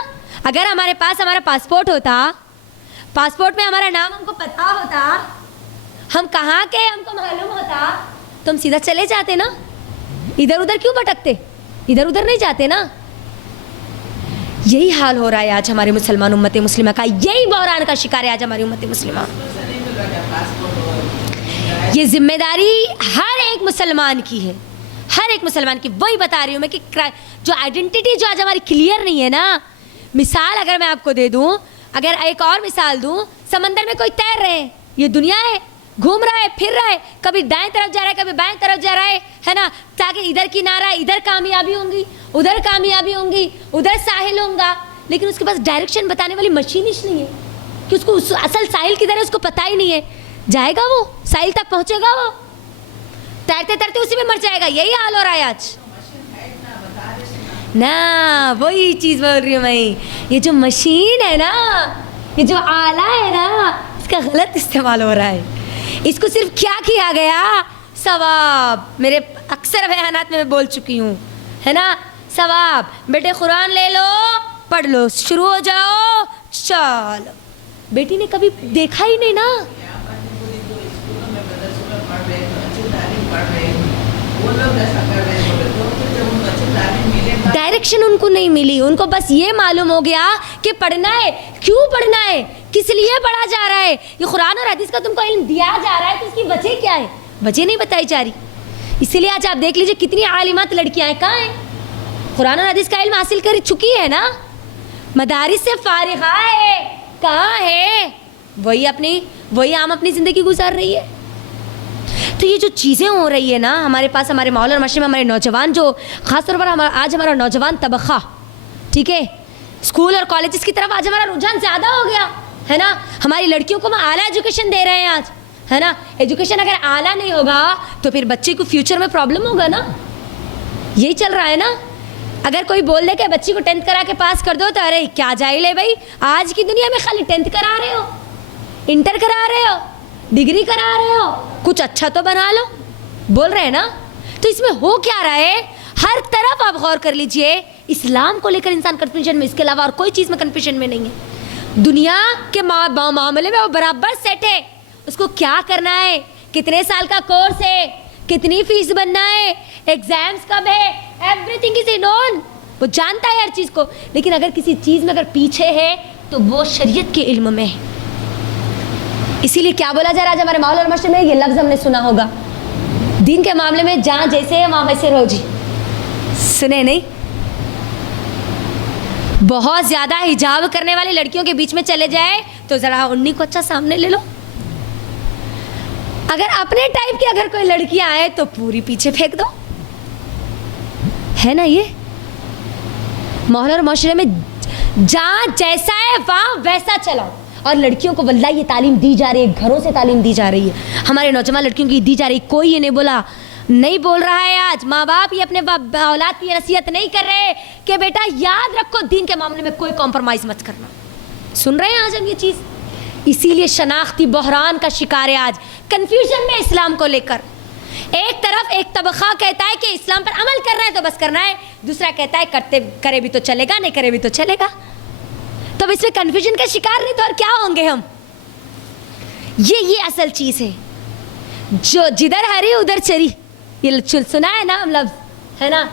اگر ہمارے پاس ہمارا پاسپورٹ ہوتا, پاسپورٹ میں ہمارا نام ہم کو پتہ ہوتا, ہم کہاں کے ہم کو معلوم ہوتا, تو ہم سیدھا چلے جاتے نا. ادھر ادھر کیوں بھٹکتے, ادھر ادھر نہیں جاتے نا. یہی حال ہو رہا ہے آج ہمارے مسلمان امت مسلمہ کا, یہی بحران کا شکار ہے آج ہماری امت مسلمہ. یہ ذمہ داری ہر ایک مسلمان کی ہے, ہر ایک مسلمان کی. وہی بتا رہی ہوں میں کہ جو آئیڈینٹی جو آج ہماری کلیئر نہیں ہے نا. مثال اگر میں آپ کو دے دوں, اگر ایک اور مثال دوں, سمندر میں کوئی تیر رہے ہیں, یہ دنیا گھوم رہا ہے, پھر رہا ہے, کبھی دائیں طرف جا رہا ہے, کبھی بائیں طرف جا رہا ہے نا, تاکہ ادھر کنارہ, ادھر کامیابی ہوں گی, ادھر کامیابی ہوں گی, ادھر ساحل ہوں گا. لیکن اس کے پاس ڈائریکشن بتانے والی مشین ہی نہیں ہے کہ اس کو اصل ساحل کدھر ہے اس کو پتہ ہی نہیں ہے. جائے گا وہ ساحل تک, پہنچے گا وہ, تیرتے تیرتے اسی میں مر جائے گا. یہی حال ہو رہا ہے آج نا. وہی چیز بول رہی ہوں میں, یہ جو مشین ہے نا, یہ جو آلہ ہے نا, اس کا غلط استعمال ہو رہا ہے. اس کو صرف کیا گیا, ثواب. میرے اکثر بیانات میں بول چکی ہوں, ہے نا, ثواب. بیٹے قرآن لے لو, پڑھ لو, شروع ہو جاؤ, چلو. بیٹی نے کبھی دیکھا ہی نہیں نا. ڈائریکشن ان کو نہیں ملی, ان کو بس یہ معلوم ہو گیا کہ پڑھنا ہے. کیوں پڑھنا ہے, کس لیے پڑھا جا رہا ہے, یہ قرآن اور حدیث کا تم کو علم دیا جا رہا ہے, تو اس کی وجہ کیا ہے, وجہ نہیں بتائی جا رہی. اسی لیے آج آپ دیکھ لیجئے کتنی عالمات لڑکیاں ہیں, کہاں ہیں, قرآن اور حدیث کا علم حاصل کر چکی ہے نا, مدارس سے فارغہ ہے, کہاں ہے, وہی عام اپنی زندگی گزار رہی ہے. تو یہ جو چیزیں ہو رہی ہے نا ہمارے پاس, ہمارے ماحول اور معاشرے میں, ہمارے نوجوان جو خاص طور پر آج ہمارا نوجوان طبقہ, ٹھیک ہے, اسکول اور کالجز کی طرف آج ہمارا رجحان زیادہ ہو گیا ہے نا. ہماری لڑکیوں کو ہم اعلیٰ ایجوکیشن دے رہے ہیں آج ہے نا. ایجوکیشن اگر اعلیٰ نہیں ہوگا تو پھر بچے کو فیوچر میں پرابلم ہوگا نا. یہی چل رہا ہے نا. اگر کوئی بول دے کہ بچی کو 10th کرا کے پاس کر دو تو ارے کیا جاہل ہے بھائی, آج کی دنیا میں خالی 10th کرا رہے ہو, انٹر کرا رہے ہو, ڈگری کرا رہے ہو, کچھ اچھا تو بنا لو, بول رہے ہیں نا. تو اس میں ہو کیا رہا ہے, ہر طرف آپ غور کر لیجئے, اسلام کو لے کر انسان کنفیوژن میں, اس کے علاوہ اور کوئی چیز میں کنفیوژن میں نہیں ہے. دنیا کے معاملے میں وہ برابر سیٹ ہے. اس کو کیا کرنا ہے, کتنے سال کا کورس ہے, کتنی فیس بننا ہے, ایگزامس کب ہے, ایوری تھنگ از نون. وہ جانتا ہے ہر چیز کو, لیکن اگر کسی چیز میں اگر پیچھے ہے تو وہ شریعت کے علم میں ہے. اسی لیے کیا بولا جا رہا ہے ہمارے ماحول اور معاشرے میں, یہ لفظ ہم نے سنا ہوگا, دین کے معاملے میں جہاں جیسے ہے وہاں ویسے رہو. جی سنے نہیں؟ بہت زیادہ حجاب کرنے والی لڑکیوں کے بیچ میں چلے جائے تو ذرا انہی کو اچھا سامنے لے لو. اگر اپنے ٹائپ کی اگر کوئی لڑکیاں آئے تو پوری پیچھے پھینک دو, ہے نا. یہ ماحول اور معاشرے میں جہاں جیسا ہے وہاں ویسا چلاؤ. اور لڑکیوں کو واللہ یہ تعلیم دی جا رہی ہے, گھروں سے تعلیم دی جا رہی ہے, ہمارے نوجوان لڑکیوں کی دی جا رہی ہے. کوئی یہ نہیں بول رہا ہے. آج ماں باپ یہ اپنے اولاد کی نصیحت نہیں کر رہے کہ بیٹا یاد رکھو دین کے معاملے میں کوئی کمپرومائز مت کرنا. سن رہے ہیں آج ہم یہ چیز. اسی لیے شناختی بحران کا شکار ہے آج, کنفیوژن میں اسلام کو لے کر. ایک طرف ایک طبقہ کہتا ہے کہ اسلام پر عمل کرنا ہے تو بس کرنا ہے, دوسرا کہتا ہے کرے بھی تو چلے گا, نہیں کرے بھی تو چلے گا. تو اس میں کنفیوژن کا شکار نہیں تو اور کیا ہوں گے ہم. یہ اصل چیز ہے, جو جدھر ہری ادھر چری, یہ سنا ہے نا ہم لفظ, ہے نا.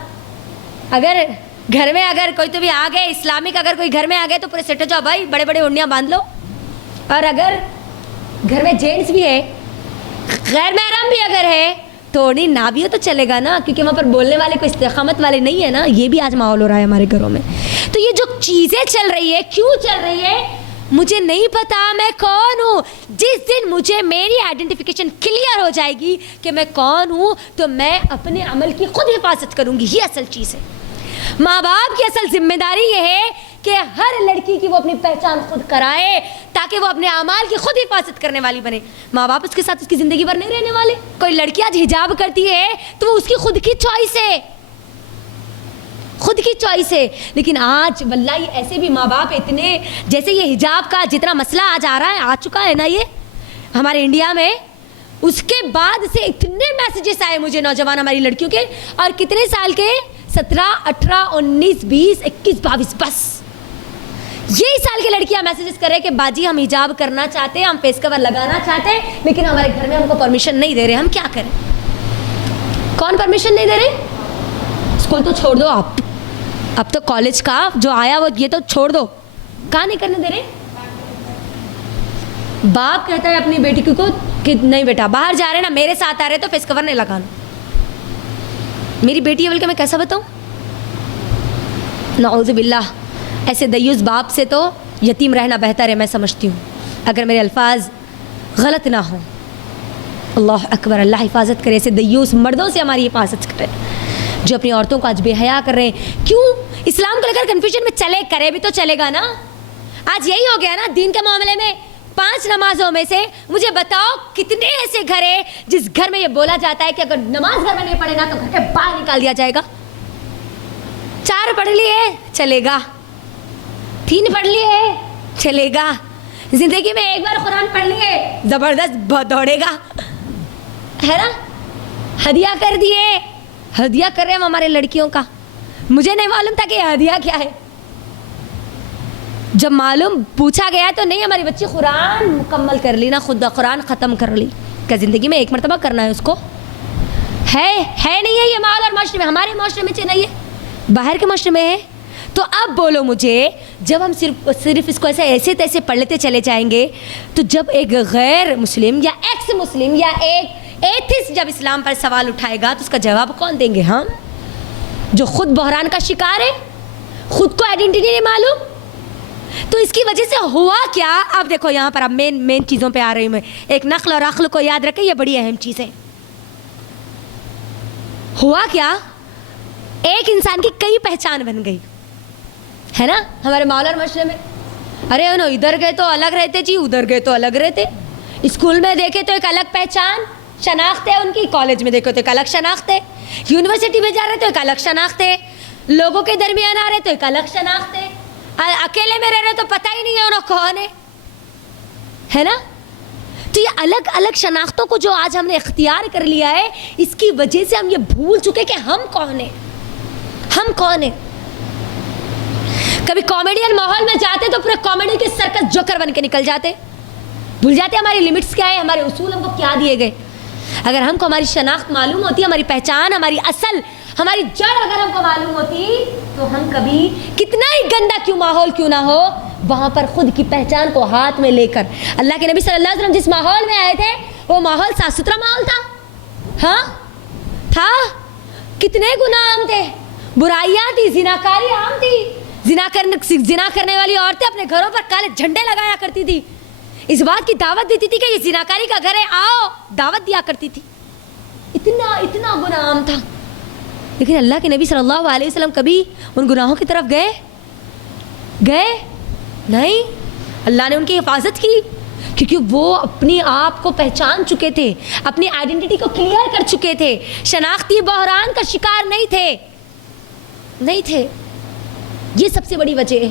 اگر گھر میں اگر کوئی تو بھی آ گئے اسلامک, اگر کوئی گھر میں آ گئے تو پورے سیٹ ہو جاؤ بھائی, بڑے بڑے اوڑھنیاں باندھ لو. اور اگر گھر میں جینٹس بھی ہے, غیر محرم بھی اگر ہے تو اوڑھنی نہ بھی ہو تو چلے گا نا, کیونکہ وہاں پر بولنے والے کوئی استقامت والے نہیں ہے نا. یہ بھی آج ماحول ہو رہا ہے ہمارے گھروں میں. تو یہ جو چیزیں چل رہی ہے, کیوں چل رہی ہے مجھے نہیں پتا میں کون ہوں. جس دن مجھے میری آئیڈینٹیفیکیشن کلیئر ہو جائے گی کہ میں کون ہوں تو میں اپنے عمل کی خود حفاظت کروں گی. یہ اصل چیز ہے. ماں باپ کی اصل ذمہ داری یہ ہے کہ ہر لڑکی کی وہ اپنی پہچان خود کرائے تاکہ وہ اپنے اعمال کی خود حفاظت کرنے والی بنے. ماں باپ اس کے ساتھ اس کی زندگی بھر نہیں رہنے والے. کوئی لڑکی آج حجاب کرتی ہے تو وہ اس کی خود کی چوائس ہے, خود کی چوائس ہے. لیکن آج واللہ ایسے بھی ماں باپ اتنے, جیسے یہ حجاب کا جتنا مسئلہ آج آ رہا ہے, آ چکا ہے نا یہ ہمارے انڈیا میں, اس کے بعد سے اتنے میسیجز آئے مجھے نوجوان ہماری لڑکیوں کے, اور کتنے سال کے, 17, 18, 19, 20, 21, 22, بس یہی سال کی لڑکیاں میسیجز کر رہے کہ باجی ہم حجاب کرنا چاہتے ہیں, ہم فیس کور لگانا چاہتے ہیں, لیکن ہمارے گھر میں ہم کو پرمیشن نہیں دے رہے, ہم کیا کریں. کون پرمیشن نہیں دے رہے؟ اسکول تو چھوڑ دو آپ, اب تو کالج کا جو آیا وہ یہ تو چھوڑ دو, کہاں نہیں کرنے دے رہے. باپ کہتا ہے اپنی بیٹی کو کہ نہیں بیٹا باہر جا رہے نا, میرے ساتھ آ رہے تو فیس کور نہیں لگانا. میری بیٹی ہے بول کے میں کیسا بتاؤں. نعوذ باللہ, ایسے دیوس باپ سے تو یتیم رہنا بہتر ہے میں سمجھتی ہوں, اگر میرے الفاظ غلط نہ ہوں. اللہ اکبر, اللہ حفاظت کرے ایسے دیوس مردوں سے, ہماری حفاظت کرے جو اپنی عورتوں کو آج بے حیا کر رہے ہیں. کیوں اسلام کو لے کر کنفیوژن میں چلے, کرے بھی تو چلے گا نا. آج یہی ہو گیا نا دین کے معاملے میں. 5 نمازوں میں سے مجھے بتاؤ کتنے ایسے گھر ہیں جس گھر میں یہ بولا جاتا ہے کہ اگر نماز گھر میں نہیں پڑھے نا تو گھر کے باہر نکال دیا جائے گا. 4 پڑھ لیے چلے گا, 3 پڑھ لیے چلے گا, زندگی میں ایک بار قرآن پڑھ لیے زبردست دوڑے گا, ہے نا. ہدیہ کر دیے, ہدیہ کر رہے ہیں ہمارے لڑکیوں کا. مجھے نہیں معلوم تھا کہ یہ ہدیہ کیا ہے. جب معلوم پوچھا گیا تو نہیں, ہماری بچی قرآن مکمل کر لی نا, خود قرآن ختم کر لی. کیا زندگی میں ایک مرتبہ کرنا ہے اس کو؟ ہے نہیں ہے یہ ماحول اور معاشرے میں. ہمارے معاشرے میں نہیں ہے, باہر کے معاشرے میں ہے. تو اب بولو مجھے, جب ہم صرف اس کو ایسے تیسے پڑھ لیتے چلے جائیں گے تو جب ایک غیر مسلم یا ایکس مسلم یا ایک ایتھسٹ جب اسلام پر سوال اٹھائے گا تو اس کا جواب کون دیں گے؟ ہم جو خود بحران کا شکار ہے, خود کو آئیڈینٹی نہیں معلوم. تو اس کی وجہ سے ہوا کیا؟ اب دیکھو یہاں پر اب مین چیزوں پہ آ رہی ہوں میں. ایک نقل اور عقل کو یاد رکھیں, یہ بڑی اہم چیز ہے. ہوا کیا, ایک انسان کی کئی پہچان بن گئی. ہے نا ہمارے ماحول اور معاشرے میں. ارے انہوں ادھر گئے تو الگ رہتے جی, ادھر گئے تو الگ رہتے. اسکول میں دیکھے تو ایک الگ پہچان شناخت ہے ان کی, کالج میں دیکھو تو ایک الگ شناخت ہے, یونیورسٹی میں جا رہے تو ایک الگ شناخت ہے, لوگوں کے درمیان آ رہے تو ایک الگ شناخت ہے, اکیلے میں رہ رہے تو پتہ ہی نہیں ہے انہوں کون ہے نا. تو یہ الگ الگ شناختوں کو جو آج ہم نے اختیار کر لیا ہے, اس کی وجہ سے ہم یہ بھول چکے کہ ہم کون ہیں, ہم کون ہیں. کبھی کامیڈین ماحول میں جاتے تو پورے کامیڈی کے سرکس جوکر بن کے نکل جاتے, بھول جاتے ہماری لیمٹس کیا ہے, ہمارے اصول ہم کو کیا دیے گئے. اگر ہم کو ہماری شناخت معلوم ہوتی, ہماری پہچان, ہماری اصل, ہماری جڑ اگر ہم کو معلوم ہوتی, تو ہم کبھی کتنا ہی گندا کیوں ماحول کیوں نہ ہو, وہاں پر خود کی پہچان کو ہاتھ میں لے کر, اللہ کے نبی صلی اللہ علیہ وسلم جس ماحول میں آئے تھے وہ ماحول صاف ستھرا ماحول تھا. ہاں تھا. کتنے گناہ عام تھے, برائیاں تھی, زناکاری عام تھی, زنا کرنے والی عورتیں اپنے گھروں پر کالے جھنڈے لگایا کرتی تھی, اس بات کی دعوت دیتی تھی کہ یہ زناکاری کا گھر ہے, آؤ, دعوت دیا کرتی تھی. اتنا اتنا گناہ عام تھا. لیکن اللہ کے نبی صلی اللہ علیہ وسلم کبھی ان گناہوں کی طرف گئے نہیں. اللہ نے ان کی حفاظت کی, کیونکہ وہ اپنے آپ کو پہچان چکے تھے, اپنی آئیڈینٹی کو کلیئر کر چکے تھے, شناختی بحران کا شکار نہیں تھے. یہ سب سے بڑی وجہ ہے.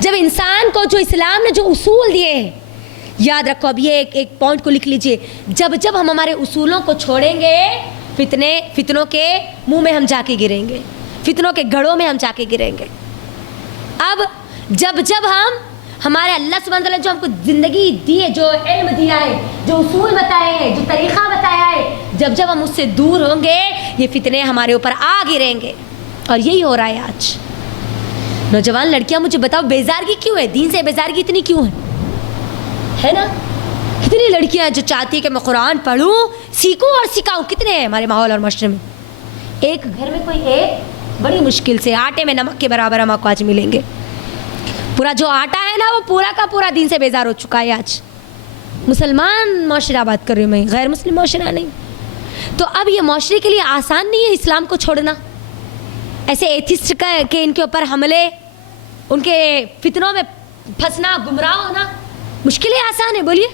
جب انسان کو جو اسلام نے جو اصول دیے ہیں, یاد رکھو, اب یہ ایک پوائنٹ کو لکھ لیجئے, جب ہم ہمارے اصولوں کو چھوڑیں گے, فتنوں کے منہ میں ہم جا کے گریں گے, فتنوں کے گڑھوں میں ہم جا کے گریں گے. اب جب ہم ہمارے اللہ سبحانہ وتعالی جو ہم کو زندگی دی ہے, جو علم دیا ہے, جو اصول بتائے ہیں, جو طریقہ بتایا ہے, جب ہم اس سے دور ہوں گے, یہ فتنے ہمارے اوپر آ گریں گے. اور یہی ہو رہا ہے آج. نوجوان لڑکیاں مجھے بتاؤ, بیزارگی کیوں ہے, دین سے بیزارگی اتنی کیوں ہے نا. کتنی لڑکیاں جو چاہتی ہیں کہ میں قرآن پڑھوں, سیکھوں اور سکھاؤں, کتنے ہیں ہمارے ماحول اور معاشرے میں. ایک گھر میں کوئی ایک, بڑی مشکل سے, آٹے میں نمک کے برابر ہم آپ کو آج ملیں گے. پورا جو آٹا ہے نا, وہ پورا کا پورا دین سے بیزار ہو چکا ہے آج. مسلمان معاشرہ بات کر رہی ہوں میں, غیر مسلم معاشرہ نہیں. تو اب یہ معاشرے کے لیے آسان نہیں ہے اسلام کو چھوڑنا. ایسے ایتھسٹ کا کہ ان کے اوپر حملے, ان کے فتنوں میں پھنسنا, گمراہ ہونا, مشکلیں آسان ہے. بولیے,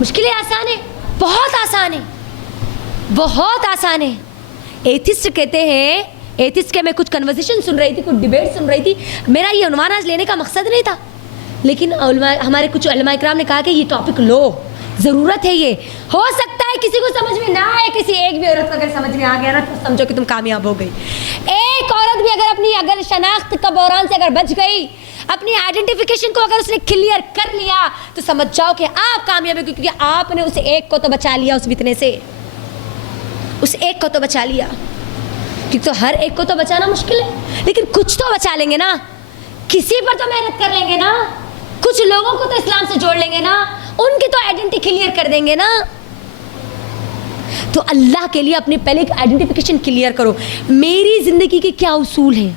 مشکلیں آسان ہے؟ بہت آسان ہے, بہت آسان ہے. ایتھسٹ کہتے ہیں, ایتھسٹ کے میں کچھ کنورسیشن سن رہی تھی, کچھ ڈیبیٹ سن رہی تھی. میرا یہ عنوان آج لینے کا مقصد نہیں تھا, لیکن ہمارے کچھ علماء کرام نے کہا کہ یہ ٹاپک لو, ضرورت ہے. یہ ہو سکتا ہے کسی کو سمجھ میں نہ آئے, کسی ایک بھی عورت کو اگر سمجھ میں آ گیا نا, تو سمجھو کہ تم کامیاب ہو گئی. ایک عورت بھی اگر شناخت کا بحران سے اگر بچ گئی, اپنی آئیڈینٹیفیکیشن کو اگر اس نے کلیئر کر لیا, تو سمجھ جاؤ کہ آپ کامیاب ہیں, کیونکہ آپ نے اس ایک کو تو بچا لیا, اس فتنے سے, اس ایک کو تو بچا لیا. کیونکہ تو ہر ایک کو تو بچانا مشکل ہے, لیکن کچھ تو بچا لیں گے نا, کسی پر تو محنت کر لیں گے نا, کچھ لوگوں کو تو اسلام سے جوڑ لیں گے نا, ان کی تو آئیڈینٹی کلیئر کر دیں گے نا. تو اللہ کے لیے اپنے پہلے ایک آئیڈینٹیفیکیشن کلیئر کرو, میری زندگی کے کیا اصول ہیں.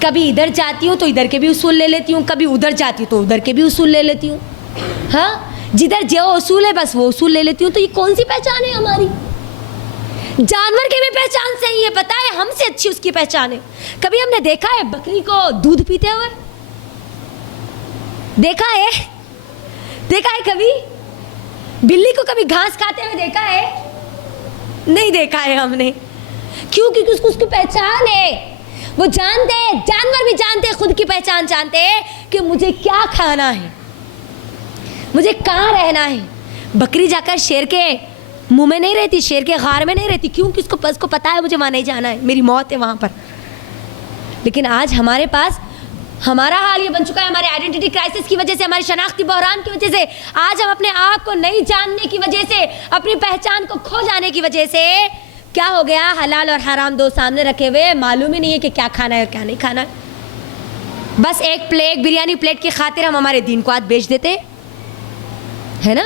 کبھی ادھر جاتی ہوں تو ادھر کے بھی اصول لے لیتی ہوں, کبھی ادھر جاتی ہوں تو ادھر کے بھی اصول لے لیتی ہوں. ہاں, جدھر جو اصول ہے بس وہ اصول لے لیتی ہوں. تو یہ کون سی پہچان ہے ہماری؟ جانور کی بھی پہچان صحیح ہے, پتہ ہے, ہم سے اچھی اس کی پہچان ہے. کبھی ہم نے دیکھا ہے بکری کو دودھ پیتے ہوئے؟ دیکھا ہے کبھی؟ بلی کو کبھی گھاس کھاتے ہوئے دیکھا ہے؟ نہیں دیکھا ہے ہم نے. کیوں؟ کیونکہ اس کی پہچان ہے. وہ جانتے ہیں, جانور بھی جانتے ہیں, خود کی پہچان جانتے ہیں کہ مجھے کیا کھانا ہے, مجھے کہاں رہنا ہے. بکری جا کر شیر کے منہ میں نہیں رہتی, شیر کے غار میں نہیں رہتی. کیوں؟ کہ اس کو پتا ہے مجھے وہاں نہیں جانا ہے, میری موت ہے وہاں پر. لیکن آج ہمارے پاس ہمارا حال یہ بن چکا ہے, ہمارے آئیڈینٹی کرائسس کی وجہ سے, ہماری شناختی بحران کی وجہ سے, آج ہم اپنے آپ کو نہیں جاننے کی وجہ سے, اپنی پہچان کو کھو جانے کی وجہ سے کیا ہو گیا, حلال اور حرام دو سامنے رکھے ہوئے, معلوم ہی نہیں ہے کہ کیا کھانا ہے اور کیا نہیں کھانا ہے. بس ایک بریانی پلیٹ کی خاطر ہم ہمارے دین کو آج بیچ دیتے ہے نا.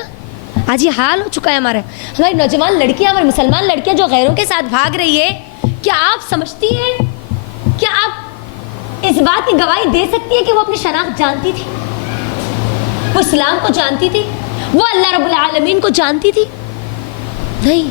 آج یہ حال ہو چکا ہے ہمارا. ہماری نوجوان لڑکیاں, ہماری مسلمان لڑکیاں جو غیروں کے ساتھ بھاگ رہی ہے, کیا آپ سمجھتی ہیں, کیا آپ اس بات کی گواہی دے سکتی ہے کہ وہ اپنی شناخت جانتی تھی, وہ اسلام کو جانتی تھی, وہ اللہ رب العالمین کو جانتی تھی؟ نہیں.